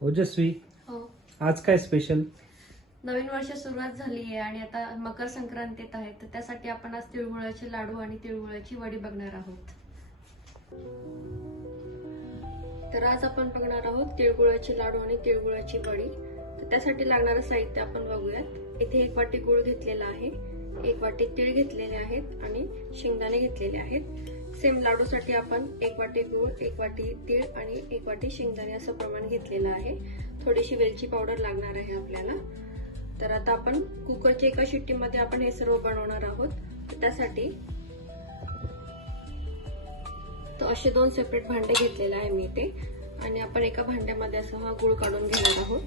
ओजस्वी हो. आज काय स्पेशल नवीन वर्ष सुरुवात झाली आहे आणि आता मकर संक्रांत येत आहे तर त्यासाठी आपण आज तिळगुळाचे लाडू आणि तिळगुळाची वडी बघणार आहोत. तर आज आपण बघणार आहोत तिळगुळाचे लाडू आणि तिळगुळाची वडी. तर त्यासाठी लागणारं साहित्य आपण बघूयात. इथे एक वाटी गुळ घेतलेला आहे एक वाटी तीळ घेतलेले आहेत आणि शेंगदाणे घेतलेले आहेत. सेम लाडूसाठी आपण एक वाटी गुळ एक वाटी तीळ आणि एक वाटी शेंगदाणे असं प्रमाण घेतलेलं आहे. थोडीशी वेलची पावडर लागणार आहे आपल्याला. तर आता आपण कुकरच्या एका शिट्टीमध्ये आपण हे सर्व बनवणार आहोत. त्यासाठी तर असे दोन सेपरेट भांडे घेतलेले आहे मी ते आणि आपण एका भांड्यामध्ये असं हा गुळ काढून घेणार आहोत.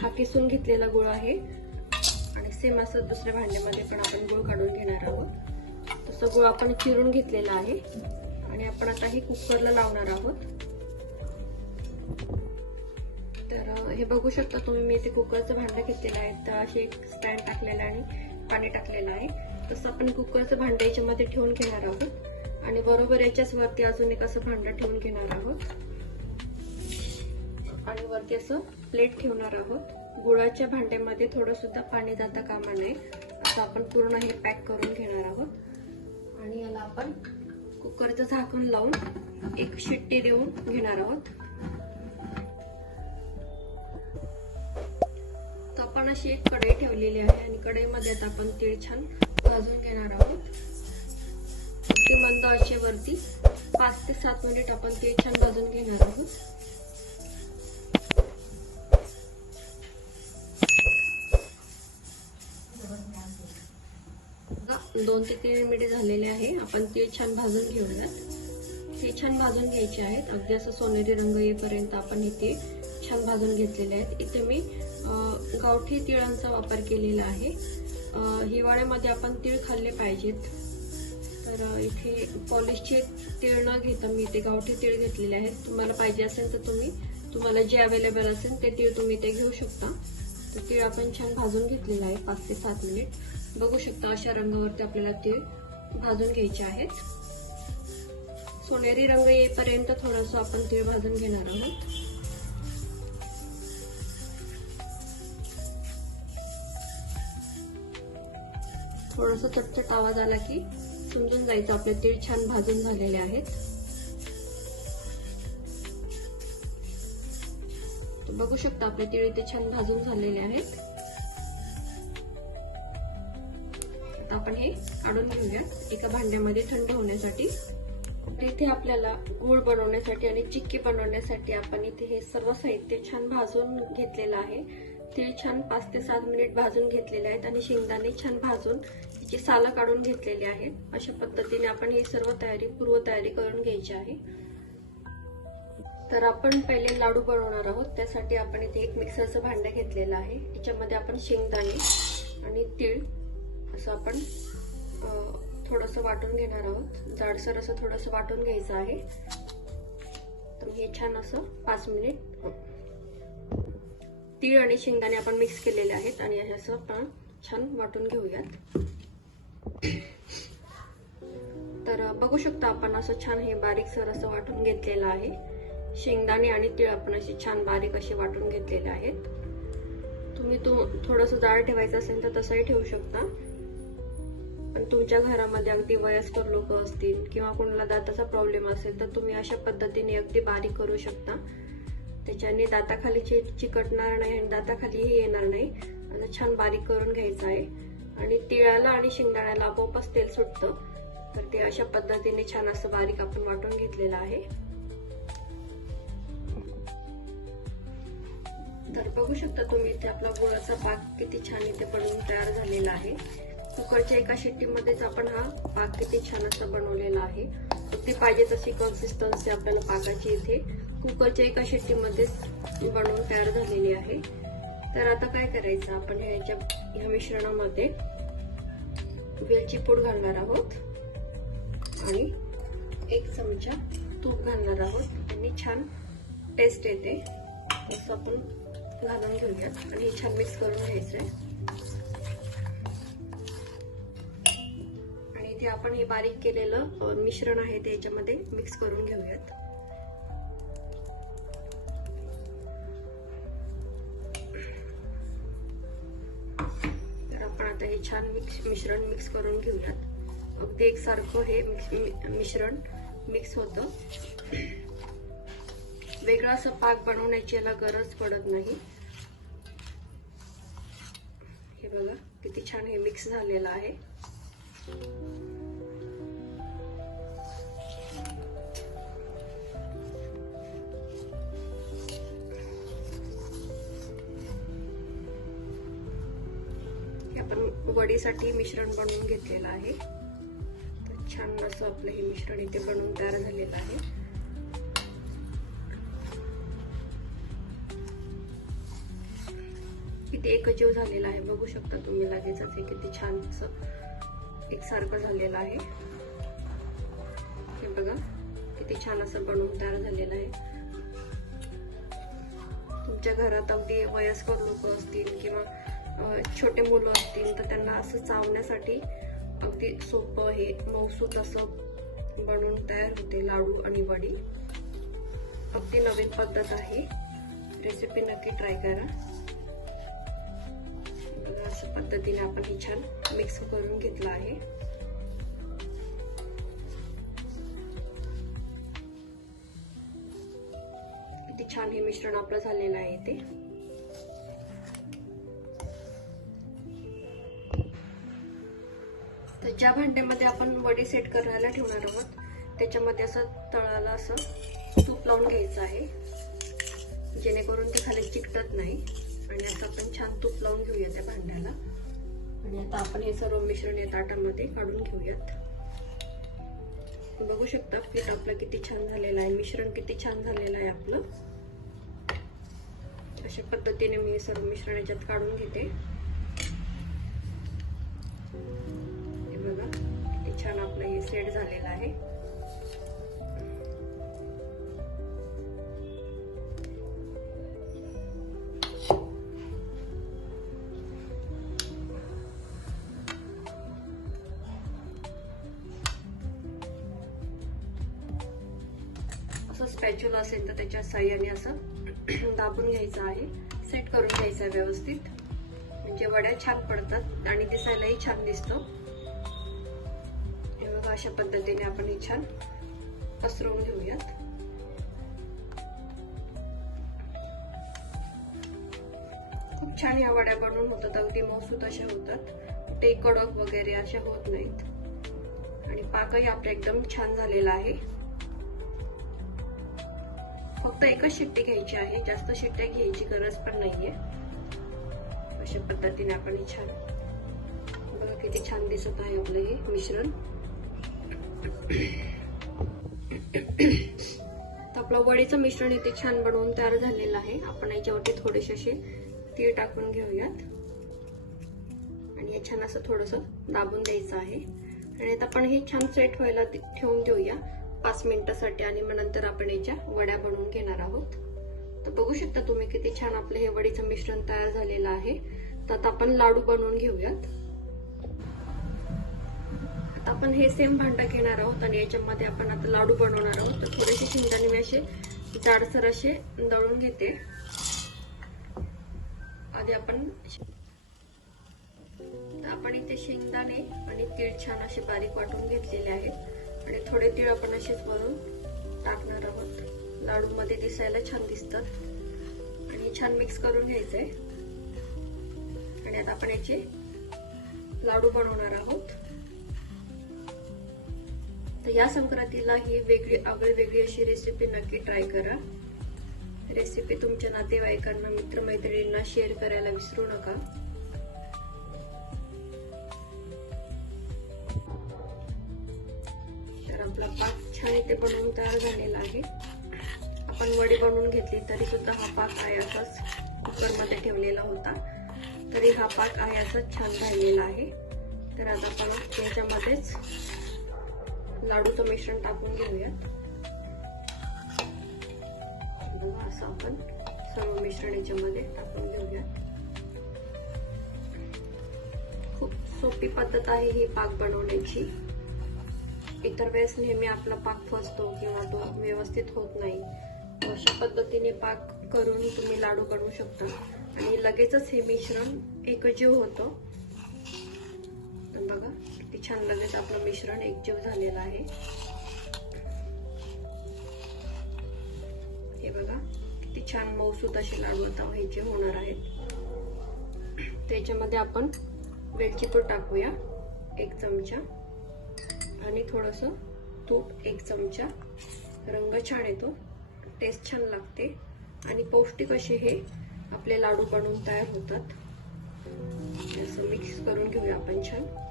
हा किसून घेतलेला गुळ आहे. आणि सेम असं दुसऱ्या भांड्यामध्ये पण आपण गुळ काढून घेणार आहोत. तसं गुळ आपण चिरून घेतलेला आहे. आणि आपण आता हे कुकरला लावणार आहोत. तर हे बघू शकता तुम्ही मी इथे कुकरचं भांडं घेतलेलं आहे. तर असे एक स्टँड टाकलेलं आणि पाणी टाकलेलं आहे. तसं आपण कुकरचं भांडं याच्यामध्ये ठेवून घेणार आहोत. आणि बरोबर याच्याच वरती अजून एक असं भांडं ठेवून घेणार आहोत. आणि वरती असं प्लेट ठेवणार आहोत. गुळाच्या भांड्यामध्ये थोडं सुद्धा पाणी जाता कामा नये. असं आपण पूर्ण हे पॅक करून घेणार आहोत. आणि याला आपण कुकरचं झाकण लावून एक शिट्टी देऊन घेणार आहोत. तर आपण अशी एक कढई ठेवलेली आहे आणि कढईमध्ये आता आपण तीळ छान भाजून घेणार आहोत. ते मंद वरती पाच ते सात मिनिट आपण तीळ छान भाजून घेणार आहोत. दोन ते तीन मिनिटे झालेले आहे. आपण तीळ छान भाजून घेऊयात. हे छान भाजून घ्यायचे आहेत. अगदी असं सोनेरी रंग येईपर्यंत आपण इथे छान भाजून घेतलेले आहेत. इथे मी गावठी तिळांचा वापर केलेला आहे. हिवाळ्यामध्ये आपण तीळ खाल्ले पाहिजेत. तर इथे पॉलिशचे तीळ न घेता मी इथे गावठी तीळ घेतलेले आहेत. तुम्हाला पाहिजे असेल तर तुम्ही तुम्हाला जे अवेलेबल असेल ते तीळ तुम्ही ते घेऊ शकता. तर तीळ आपण छान भाजून घेतलेलं आहे पाच ते सात मिनिट. बघू शकता अशा रंगावरती आपल्याला तीळ भाजून घ्यायचे आहेत. सोनेरी रंग येईपर्यंत थोडस आपण तीळ भाजून घेणार आहोत. थोडस चटचट आवाज आला की समजून जायचं आपले तीळ छान भाजून झालेले आहेत. बघू शकता आपले तीळ इथे छान भाजून झालेले आहेत. आपण हे काढून घेऊया. एका भांड्यामध्ये थंड होण्यासाठी. इथे आपल्याला गुळ बनवण्यासाठी आणि चिक्की बनवण्यासाठी आपण इथे हे सर्व साहित्य छान भाजून घेतलेलं आहे. तीळ छान पाच ते सात मिनिट भाजून घेतलेले आहेत आणि शेंगदाणे छान भाजून तिची सालं काढून घेतलेली आहेत अशा पद्धतीने आपण ही सर्व तयारी पूर्वतयारी करून घ्यायची आहे. तर आपण पहिले लाडू बनवणार आहोत. त्यासाठी आपण इथे एक मिक्सरचं भांडं घेतलेलं आहे. याच्यामध्ये आपण शेंगदाणे आणि तीळ असं आपण थोडंसं वाटून घेणार आहोत. जाडसर असं थोडंसं वाटून घ्यायचं आहे. तर हे छान असं पाच मिनिट. तीळ आणि शेंगदाणे आपण मिक्स केलेले आहेत आणि हे असं आपण छान वाटून घेऊयात. तर बघू शकता आपण असं छान हे बारीक सर असं वाटून घेतलेलं आहे. शेंगदाणे आणि तीळ आपण असे छान बारीक असे वाटून घेतलेले आहेत. तुम्ही तो थोडंसं जाड ठेवायचं असेल तर तसंही ठेवू शकता. पण तुमच्या घरामध्ये अगदी वयस्कर लोक असतील किंवा कोणाला दाताचा प्रॉब्लेम असेल तर तुम्ही अशा पद्धतीने अगदी बारीक करू शकता. त्याच्याने दाताखाली चिकटणार नाही आणि दाताखालीही येणार नाही आता छान बारीक करून घ्यायचं आहे. आणि तिळाला आणि शेंगदाण्याला आपोआपच तेल सुटतं. तर ते अशा पद्धतीने छान असं बारीक आपण वाटून घेतलेलं आहे. तर बघू शकता तुम्ही इथे आपला गुळाचा पाक किती छान इथे पडून तयार झालेला आहे. कुकरच्या एका शिट्टीमध्येच आपण हा पाक किती छान असा बनवलेला आहे. ती पाहिजे तशी कन्सिस्टन्सी आपल्याला पाकाची इथे कुकरच्या एका शिट्टीमध्येच बनवून तयार झालेली आहे. तर आता काय करायचं? आपण ह्याच्या ह्या मिश्रणामध्ये वेलची पूड घालणार आहोत. आणि एक चमचा तूप घालणार आहोत. आणि छान टेस्ट येते. असं आपण घालून घेऊयात. आणि छान मिक्स करून घ्यायचं आहे हे आपण हे बारीक केलेलं मिश्रण आहे ते याच्यामध्ये मिक्स करून घेऊयात. तर आपण आता हे छान मिक्स मिश्रण मिक्स करून घेऊयात. अगदी एकसारखं हे मिश्रण मिक्स होतं. वेगळा असं पाक बनवण्याची याला गरज पडत नाही. हे बघा किती छान हे मिक्स झालेलं आहे. वडीसाठी मिश्रण बनवून घेतलेलं आहे. तर छान असं आपलं हे मिश्रण इथे बनवून तयार झालेलं आहे. किती एकजीव झालेला आहे. बघू शकता तुम्ही लगेचच हे किती छान असं एकसारखं झालेलं आहे. हे बघा किती छान असं बनवून तयार झालेलं आहे. तुमच्या घरात अगदी वयस्कर लोक असतील किंवा छोटे मुलं असतील तर त्यांना असं चावण्यासाठी अगदी सोपं हे मौसूद असं बनवून तयार होते लाडू आणि वडी. अगदी नवीन पद्धत आहे. रेसिपी नक्की ट्राय करा. अशा पद्धतीने आपण हे छान मिक्स करून घेतलं आहे. किती छान हे मिश्रण आपलं झालेलं आहे ते ज्या भांड्यामध्ये आपण वडी सेट करायला ठेवणार आहोत त्याच्यामध्ये असं तळाला असं तूप लावून घ्यायचं आहे. जेणेकरून ते खाली चिकटत नाही. आणि आता आपण छान तूप लावून घेऊया त्या भांड्याला. आणि आता आपण हे सर्व मिश्रण या ताटामध्ये काढून घेऊयात. बघू शकता पीठ आपलं किती छान झालेलं आहे. मिश्रण किती छान झालेलं आहे आपलं. अशा पद्धतीने मी हे सर्व मिश्रण याच्यात काढून घेते. छान आपलं हे सेट झालेलं आहे. असं स्पॅच्युला असेल तर त्याच्या साह्याने असं दाबून घ्यायचं आहे. सेट करून घ्यायचं आहे व्यवस्थित. म्हणजे वड्या छान पडतात आणि दिसायलाही छान दिसतो. अशा पद्धतीने आपण हे छान पसरवून घेऊयात. खूप छान या वड्या बनवून होतात. अगदी मौसूत अशा होतात. ते कडक वगैरे अशा होत नाहीत. आणि पाकही आपला एकदम छान झालेला आहे. फक्त एकच शिट्टी घ्यायची आहे. जास्त शिट्ट्या घ्यायची गरज पण नाहीये. अशा पद्धतीने आपण छान बघा किती छान दिसत आहे आपलं हे मिश्रण. तर आपलं वडीचं मिश्रण इथे छान बनवून तयार झालेलं आहे. आपण याच्यावरती थोडेसे असे तीळ टाकून घेऊयात. आणि हे छान असं थोडस दाबून द्यायचं आहे. आणि आता आपण हे छान सेट व्हायला ठेवून देऊया. पाच मिनिटासाठी आणि मग नंतर आपण याच्या वड्या बनवून घेणार आहोत. तर बघू शकता तुम्ही किती छान आपलं हे वडीचं मिश्रण तयार झालेलं आहे. तर आता आपण लाडू बनवून घेऊयात. आपण हे सेम भांडा घेणार आहोत आणि याच्यामध्ये आपण आता लाडू बनवणार आहोत. तर थोडेसे शेंगदाणे मी असे जाडसर असे दळून घेते. आधी आपण आपण इथे शेंगदाणे आणि तीळ छान असे बारीक वाटून घेतलेले आहेत. आणि थोडे तीळ आपण असेच वरून टाकणार आहोत. लाडूमध्ये दिसायला छान दिसतात. आणि छान मिक्स करून घ्यायचंय. आणि आता आपण याचे लाडू बनवणार आहोत. तर या संक्रांतीला ही वेगळी आगळी वेगळी अशी रेसिपी नक्की ट्राय करा. रेसिपी तुमच्या नातेवाईकांना मित्रमैत्रिणींना शेअर करायला विसरू नका. तर आपला पाक छान इथे बनवून तयार झालेला आहे. आपण वडी बनवून घेतली तरी सुद्धा हा पाक आहे असाच कुकरमध्ये ठेवलेला होता. तरी हा पाक आहे असाच छान झालेला आहे. तर आता आपण त्याच्यामध्येच लाडूचं मिश्रण टाकून घेऊयात. बघा असं आपण सर्व मिश्रण याच्यामध्ये टाकून घेऊयात. खूप सोपी पद्धत आहे ही पाक बनवण्याची. इतर वेळेस नेहमी आपला पाक फसतो किंवा तो व्यवस्थित होत नाही. अशा पद्धतीने पाक करून तुम्ही लाडू बनवू शकता. आणि लगेचच हे मिश्रण एकजीव होतं. बघा किती छान लगेच आपलं मिश्रण एकजीव झालेलं आहे. हे बघा किती छान मऊसूद असे लाडू आता व्हायचे होणार आहेत. त्याच्यामध्ये आपण वेलचीपूड टाकूया एक चमचा. आणि थोडस तूप एक चमचा. रंग छान येतो टेस्ट छान लागते. आणि पौष्टिक असे हे आपले लाडू बनवून तयार होतात. असं मिक्स करून घेऊया आपण छान.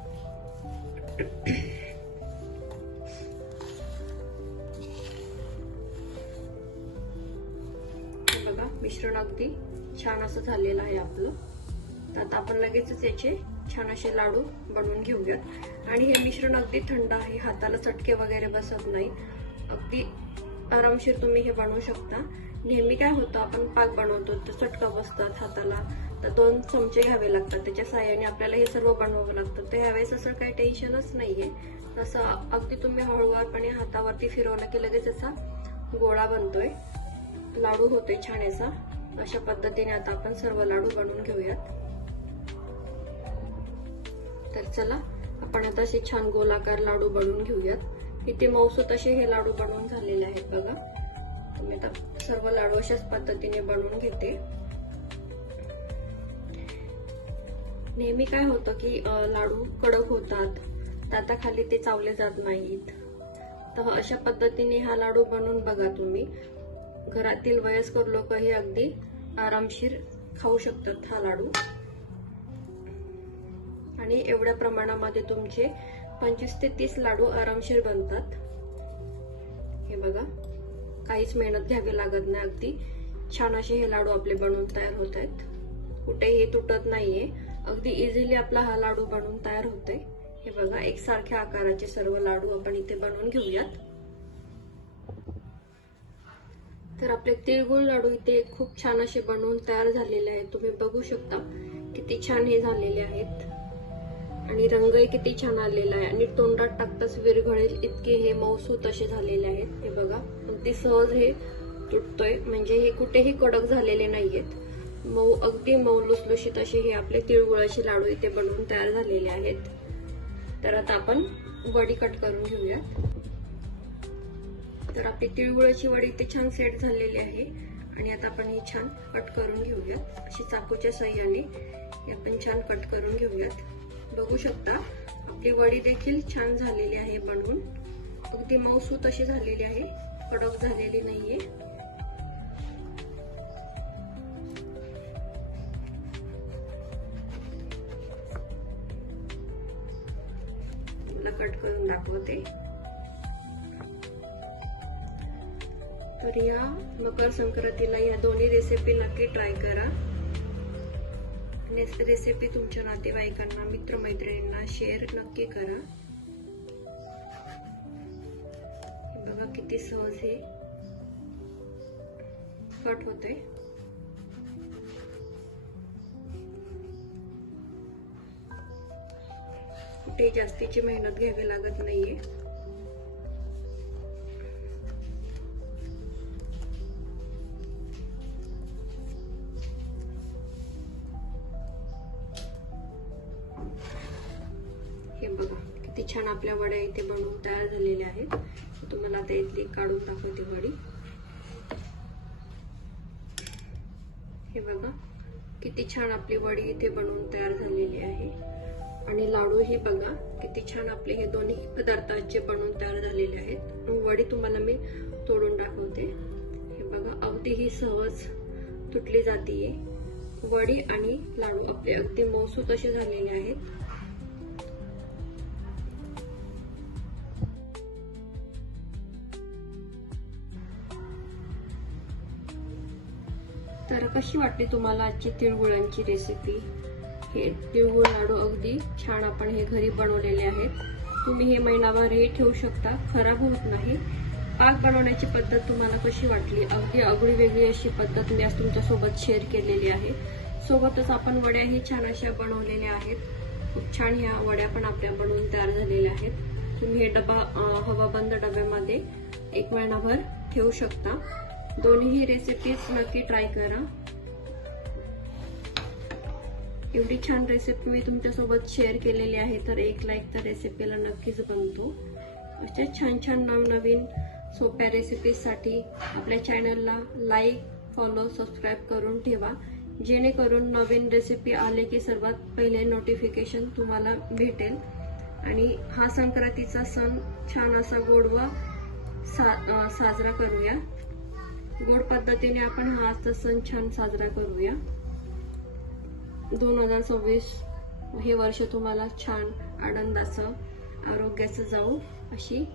बघा मिश्रण अगदी छान असं झालेलं आहे आपलं. तर आता आपण लगेचच याचे छान असे लाडू बनवून घेऊयात. आणि हे मिश्रण अगदी थंड आहे हाताला चटके वगैरे बसत नाही अगदी आरामशीर तुम्ही हे बनवू शकता. नेहमी काय होतं आपण पाक बनवतो तर चटका बसतात हाताला. तर दोन चमचे घ्यावे लागतात त्याच्या साह्याने आपल्याला हे सर्व बनवावं लागतं. तर ह्यावेळेस असं काही टेन्शनच नाहीये. असं अगदी तुम्ही हळूवारपणे हातावरती फिरवलं की लगेच असा गोळा बनतोय. लाडू होतोय छान याचा अशा पद्धतीने आता आपण सर्व लाडू बनवून घेऊयात. तर चला आपण आता असे छान गोलाकार लाडू बनवून घेऊयात. इथे मौसूत असे हे लाडू बनवून झालेले आहेत बघा. मी आता सर्व लाडू अशाच पद्धतीने बनवून घेते. नेहमी काय होतं की लाडू कडक होतात ताताखाली ते चावले जात नाहीत. तर अशा पद्धतीने हा लाडू बनवून बघा तुम्ही. घरातील वयस्कर लोक हे अगदी आरामशीर खाऊ शकतात हा लाडू. आणि एवढ्या प्रमाणामध्ये तुमचे पंचवीस ते तीस लाडू आरामशीर बनतात. हे बघा. काहीच मेहनत घ्यावी लागत नाही अगदी. छान असे हे लाडू आपले बनवून तयार होत आहेत. कुठेही तुटत नाहीये. अगदी इझिली आपला हा लाडू बनवून तयार होतोय. हे बघा एकसारख्या आकाराचे सर्व लाडू आपण इथे बनवून घेऊयात. तर आपले तिळगुळ लाडू इथे खूप छान असे बनवून तयार झालेले आहेत. तुम्ही बघू शकता किती छान हे झालेले आहेत. आणि रंगही किती छान आलेला आहे. आणि तोंडात टाकताच विरघळेल इतके हे मऊसूत असे झालेले आहेत. हे बघा अगदी सहज हे तुटतोय. म्हणजे हे कुठेही कडक झालेले नाहीयेत. मऊ अगदी मऊ लुसलुशीत असे हे आपले तिळगुळाचे लाडू इथे बनवून तयार झालेले आहेत. तर आता आपण वडी कट करून घेऊयात. तर आपली तिळगुळाची वडी इथे छान सेट झालेली आहे. आणि आता आपण ही छान कट करून घेऊयात. अशी चाकूच्या सह्याने आपण छान कट करून घेऊयात. बघू शकता. आपली वडी देखील छान झालेली आहे बनवून. अगदी मऊसूत अशी झालेली आहे. कडक झालेली नाहीये. कट करून दाखवते. तर या मकर संक्रांतीला या दोन्ही रेसिपी नक्की ट्राय करा. रेसिपी तुमच्या नातेवाईकांना मित्रमैत्रिणींना शेअर नक्की करा. बघा किती सहज हे कट होते कुठे जास्तीची मेहनत घ्यावी लागत नाहीये. छान आपल्या वड्या इथे बनवून तयार झालेल्या आहेत. तुम्हाला आता इथली काढून दाखवते वडी. हे बघा किती छान आपली वडी इथे बनवून तयार झालेली आहे. आणि लाडू ही बघा किती छान आपले हे दोन्ही पदार्थाचे बनवून तयार झालेले आहेत. वडी तुम्हाला मी तोडून दाखवते. हे बघा अगदी ही सहज तुटली जातीये. वडी आणि लाडू आपले अगदी मौसूत असे झालेले आहेत. कशी वाटली तुम्हाला आजची तिळगुळांची रेसिपी हे तिळगुळ लाडू अगदी छान आपण हे घरी बनवलेले आहेत. तुम्ही हे महिनाभर हे ठेवू शकता खराब होत नाही. पाक बनवण्याची पद्धत तुम्हाला कशी वाटली? अगदी अगळी वेगळी अशी पद्धत मी आज तुमच्यासोबत शेअर केलेली आहे. सोबतच आपण वड्याही छान अशा बनवलेल्या आहेत. खूप छान ह्या वड्या पण आपल्या बनवून तयार झालेल्या आहेत. तुम्ही हे डबा हवाबंद डब्यामध्ये एक महिनाभर ठेवू शकता. दोन्ही रेसिपीज नक्की ट्राय करा. एवढी छान रेसिपी मी तुमच्यासोबत शेअर केलेली आहे तर एक लाईक तर रेसिपीला नक्कीच बनतो अशा छान छान नवनवीन सोप्या रेसिपीजसाठी आपल्या चॅनलला लाईक फॉलो सबस्क्राईब करून ठेवा. जेणेकरून नवीन रेसिपी आले की सर्वात पहिले नोटिफिकेशन तुम्हाला भेटेल. आणि हा संक्रांतीचा सण छान असा गोडवा सा साजरा करूया. गोड पद्धतीने आपण हा आजचा सण छान साजरा करूया. दोन हजार सव्वीस हे वर्ष तुम्हाला छान आनंदाचं आरोग्याचं जाऊ अशी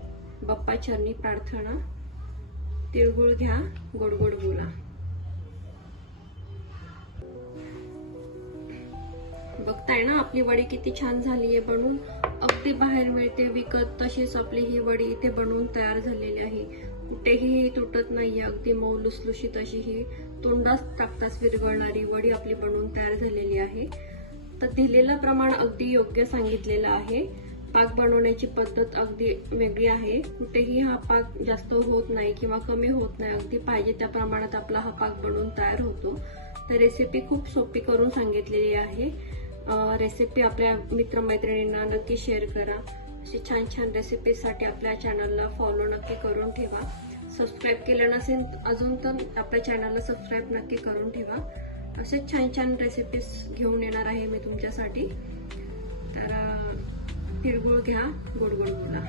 बाप्पा चरणी प्रार्थना. तिळगुळ घ्या गोड गोड बोला. बघताय ना आपली वडी किती छान झाली आहे बनून. अगदी बाहेर मिळते विकत तशीच आपली ही वडी इथे बनवून तयार झालेली आहे. कुठेही तुटत नाहीये अगदी मऊ लुसलुशीत अशी ही तोंडात टाकताच विरघळणारी वडी आपली बनवून तयार झालेली आहे. तर दिलेलं प्रमाण अगदी योग्य सांगितलेलं आहे. पाक बनवण्याची पद्धत अगदी वेगळी आहे. कुठेही हा पाक जास्त होत नाही किंवा कमी होत नाही अगदी पाहिजे त्या प्रमाणात आपला हा पाक बनवून तयार होतो. तर रेसिपी खूप सोपी करून सांगितलेली आहे. रेसिपी आपल्या मित्रमैत्रिणींना नक्की शेअर करा. अशी छान छान रेसिपीसाठी आपल्या चॅनलला फॉलो नक्की करून ठेवा. सबस्क्राईब केलं नसेल अजून तर आपल्या चॅनलला सबस्क्राईब नक्की करून ठेवा. असेच छान छान रेसिपीज घेऊन येणार आहे मी तुमच्यासाठी. तर तिळगुळ घ्या गोड गोड बोला.